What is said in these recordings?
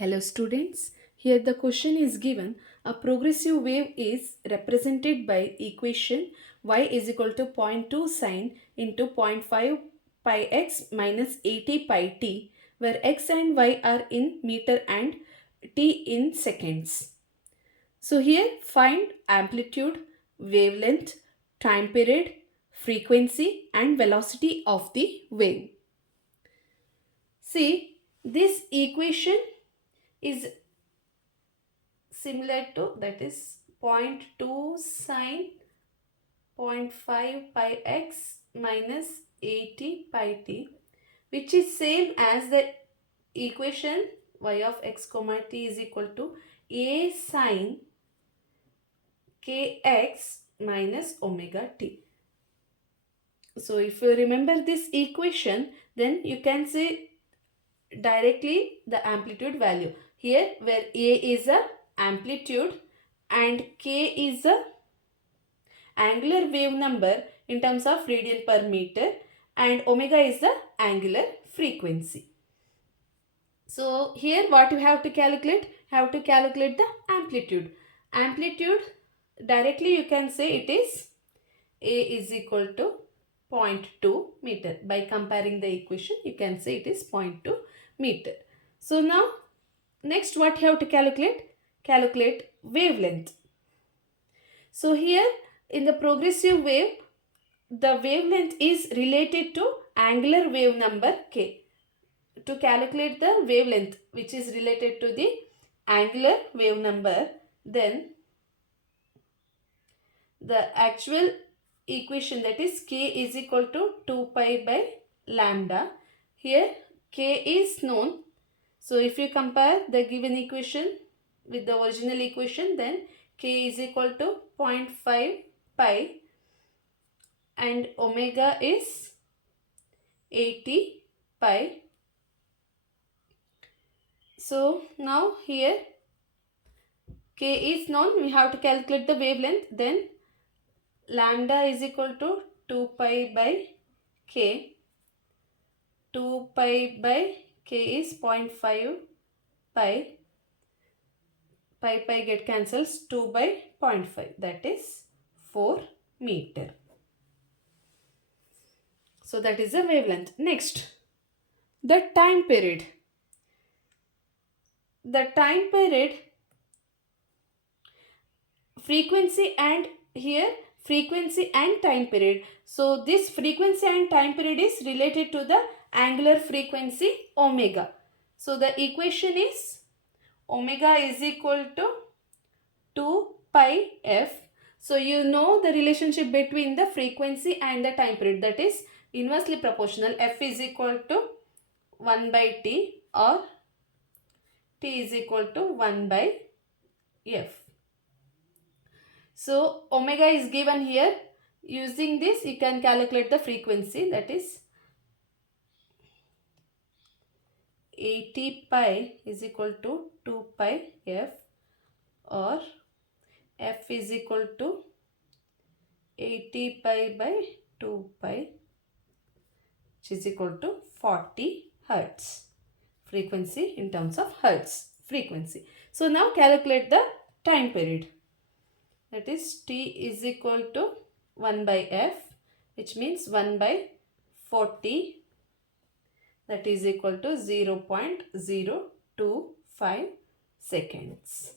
Hello students, here the question is given. A progressive wave is represented by equation y is equal to zero point 0.2 sine into zero point 0.5 pi x minus 80 pi t, where x and y are in meter and t in seconds. So here find amplitude, wavelength, time period, frequency and velocity of the wave. See, this equation is similar to, that is 0.2 sine 0.5 pi x minus 80 pi t, which is same as the equation y of x comma t is equal to a sine kx minus omega t. So if you remember this equation, then you can say directly the amplitude value here, where a is a amplitude and k is a angular wave number in terms of radian per meter, and omega is the angular frequency. So here what you have to calculate? Have to calculate the amplitude. Amplitude directly you can say it is a is equal to 0.2 meter. By comparing the equation you can say it is 0.2 meter. So now next what you have to calculate? Calculate wavelength. So here in the progressive wave, the wavelength is related to angular wave number k. To calculate the wavelength which is related to the angular wave number, then the actual equation, that is k is equal to 2 pi by lambda. Here k is known. So if you compare the given equation with the original equation, then k is equal to 0.5 pi and omega is 80 pi. So now here k is known, we have to calculate the wavelength. Then lambda is equal to 2 pi by k. 2 pi by k is 0.5 pi. Pi get cancels, 2 by 0.5, that is 4 meter. So that is the wavelength. Next, the time period. The time period, frequency and here frequency and time period. So this frequency and time period is related to the angular frequency omega. So the equation is omega is equal to 2 pi f. So you know the relationship between the frequency and the time period, that is inversely proportional. F is equal to 1 by t or t is equal to 1 by f. So omega is given here. Using this you can calculate the frequency, that is 80 pi is equal to 2 pi f, or f is equal to 80 pi by 2 pi, which is equal to 40 hertz. Frequency in terms of hertz frequency. So now calculate the time period. That is t is equal to 1 by f, which means 1 by 40, that is equal to 0.025 seconds.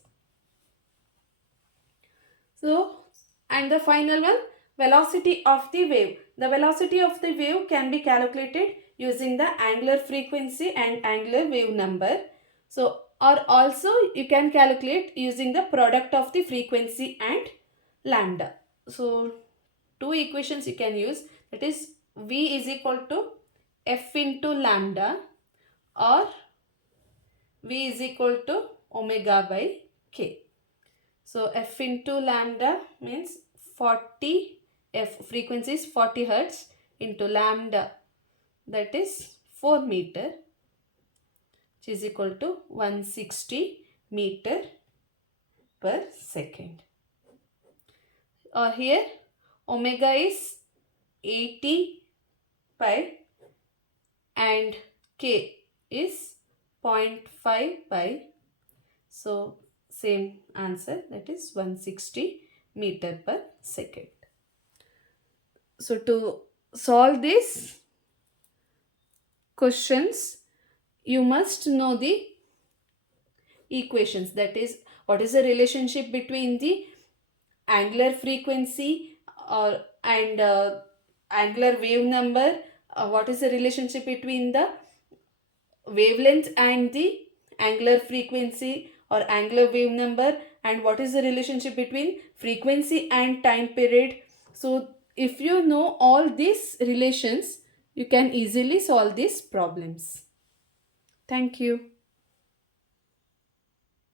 So, and the final one, velocity of the wave. The velocity of the wave can be calculated using the angular frequency and angular wave number. So, or also you can calculate using the product of the frequency and lambda. So, two equations you can use, that is v is equal to f into lambda, or v is equal to omega by k. So f into lambda means 40, f frequency is 40 hertz into lambda, that is 4 meter, which is equal to 160 meter per second. Or here omega is 80 pi and k is 0.5 pi So same answer, that is 160 meter per second. So to solve these questions, you must know the equations, that is what is the relationship between the angular frequency and angular wave number, what is the relationship between the wavelength and the angular frequency or angular wave number, and what is the relationship between frequency and time period. So if you know all these relations, you can easily solve these problems. Thank you.